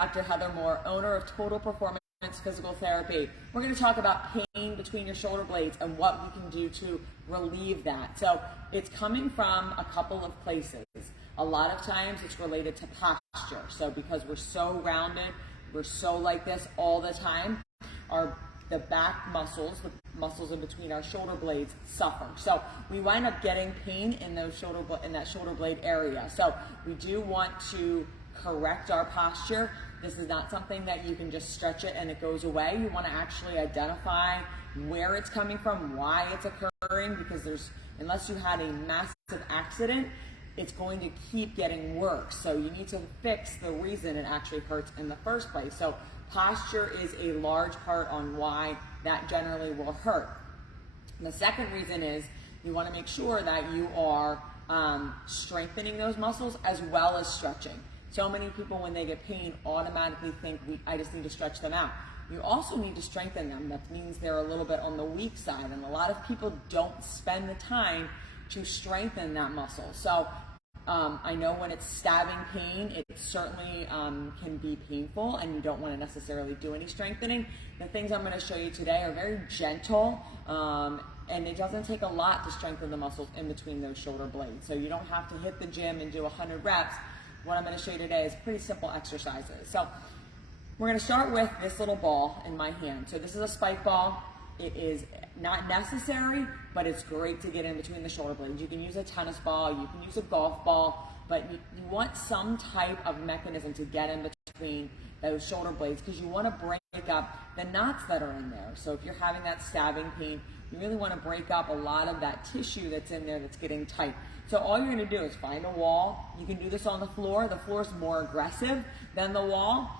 Dr. Heather Moore, owner of Total Performance Physical Therapy. We're going to talk about pain between your shoulder blades and what we can do to relieve that. So it's coming from a couple of places. A lot of times it's related to posture. So because we're so rounded, we're so like this all the time, the back muscles, the muscles in between our shoulder blades suffer. So we wind up getting pain in that shoulder blade area. So we do want to correct our posture. This is not something that you can just stretch it and it goes away. You want to actually identify where it's coming from, why it's occurring, because unless you had a massive accident, it's going to keep getting worse. So you need to fix the reason it actually hurts in the first place. So posture is a large part on why that generally will hurt. And the second reason is you want to make sure that you are strengthening those muscles as well as stretching. So many people, when they get pain, automatically think, I just need to stretch them out. You also need to strengthen them. That means they're a little bit on the weak side, and a lot of people don't spend the time to strengthen that muscle. So I know when it's stabbing pain, it certainly can be painful, and you don't want to necessarily do any strengthening. The things I'm going to show you today are very gentle, and it doesn't take a lot to strengthen the muscles in between those shoulder blades. So you don't have to hit the gym and do 100 reps. What I'm going to show you today is pretty simple exercises. So we're going to start with this little ball in my hand. So this is a spike ball. It is not necessary, but it's great to get in between the shoulder blades. You can use a tennis ball, you can use a golf ball, but you want some type of mechanism to get in between those shoulder blades because you want to break up the knots that are in there. So if you're having that stabbing pain, you really want to break up a lot of that tissue that's in there that's getting tight. So all you're going to do is find a wall. You can do this on the floor. The floor is more aggressive than the wall,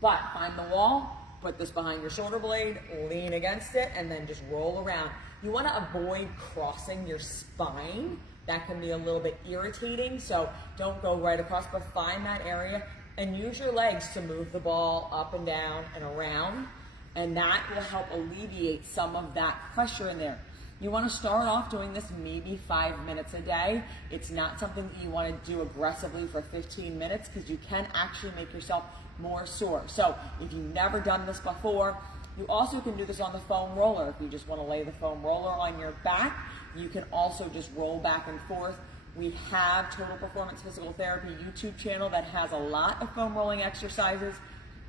but find the wall, put this behind your shoulder blade, lean against it, and then just roll around. You want to avoid crossing your spine. That can be a little bit irritating, so don't go right across, but find that area and use your legs to move the ball up and down and around, and that will help alleviate some of that pressure in there. You want to start off doing this maybe 5 minutes a day. It's not something that you want to do aggressively for 15 minutes because you can actually make yourself more sore. So if you've never done this before, you also can do this on the foam roller. If you just want to lay the foam roller on your back, you can also just roll back and forth. We have Total Performance Physical Therapy YouTube channel that has a lot of foam rolling exercises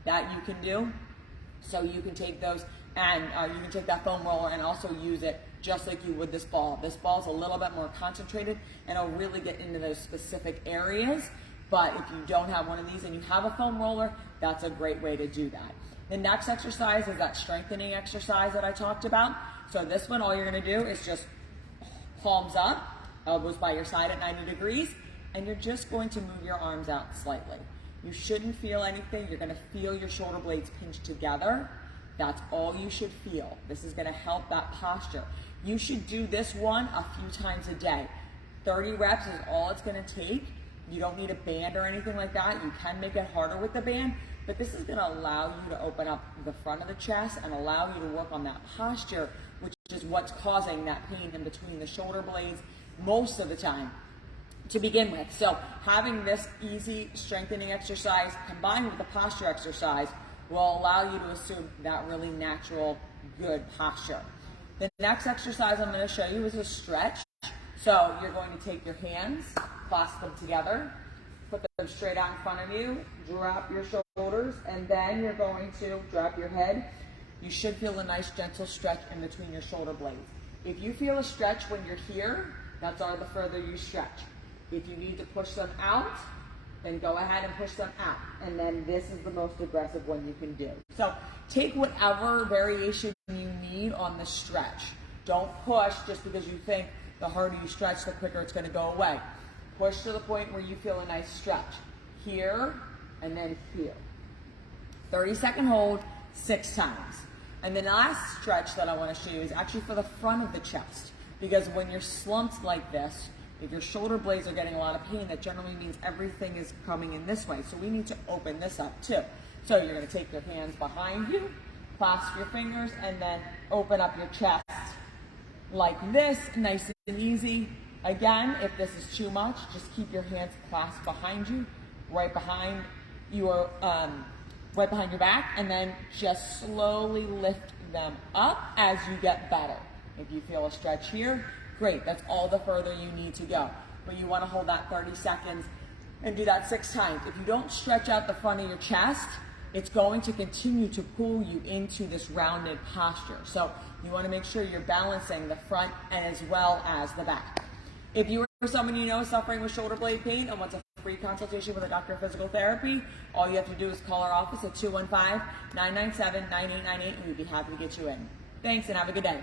that you can do. So you can take those and you can take that foam roller and also use it just like you would this ball. This ball is a little bit more concentrated and it'll really get into those specific areas. But if you don't have one of these and you have a foam roller, that's a great way to do that. The next exercise is that strengthening exercise that I talked about. So this one, all you're going to do is just palms up, elbows by your side at 90 degrees, and you're just going to move your arms out slightly. You shouldn't feel anything. You're going to feel your shoulder blades pinch together. That's all you should feel. This is going to help that posture. You should do this one a few times a day. 30 reps is all it's going to take. You don't need a band or anything like that. You can make it harder with the band, but this is going to allow you to open up the front of the chest and allow you to work on that posture, which is what's causing that pain in between the shoulder blades most of the time to begin with. So having this easy strengthening exercise combined with the posture exercise will allow you to assume that really natural, good posture. The next exercise I'm going to show you is a stretch. So you're going to take your hands, clasp them together, put them straight out in front of you, drop your shoulders, and then you're going to drop your head. You should feel a nice gentle stretch in between your shoulder blades. If you feel a stretch when you're here, that's all the further you stretch. If you need to push them out, then go ahead and push them out. And then this is the most aggressive one you can do. So take whatever variation you need on the stretch. Don't push just because you think the harder you stretch, the quicker it's going to go away. Push to the point where you feel a nice stretch. Here and then here. 30-second hold, 6 times. And the last stretch that I want to show you is actually for the front of the chest. Because when you're slumped like this, if your shoulder blades are getting a lot of pain, that generally means everything is coming in this way. So we need to open this up too. So you're going to take your hands behind you, clasp your fingers, and then open up your chest like this, nice and easy. Again, if this is too much, just keep your hands clasped behind you, right behind your right behind your back, and then just slowly lift them up as you get better. If you feel a stretch here, great. That's all the further you need to go. But you want to hold that 30 seconds and do that 6 times. If you don't stretch out the front of your chest, it's going to continue to pull you into this rounded posture. So you want to make sure you're balancing the front and as well as the back. If you or someone you know is suffering with shoulder blade pain and wants a free consultation with a doctor of physical therapy, all you have to do is call our office at 215-997-9898 and we'd be happy to get you in. Thanks and have a good day.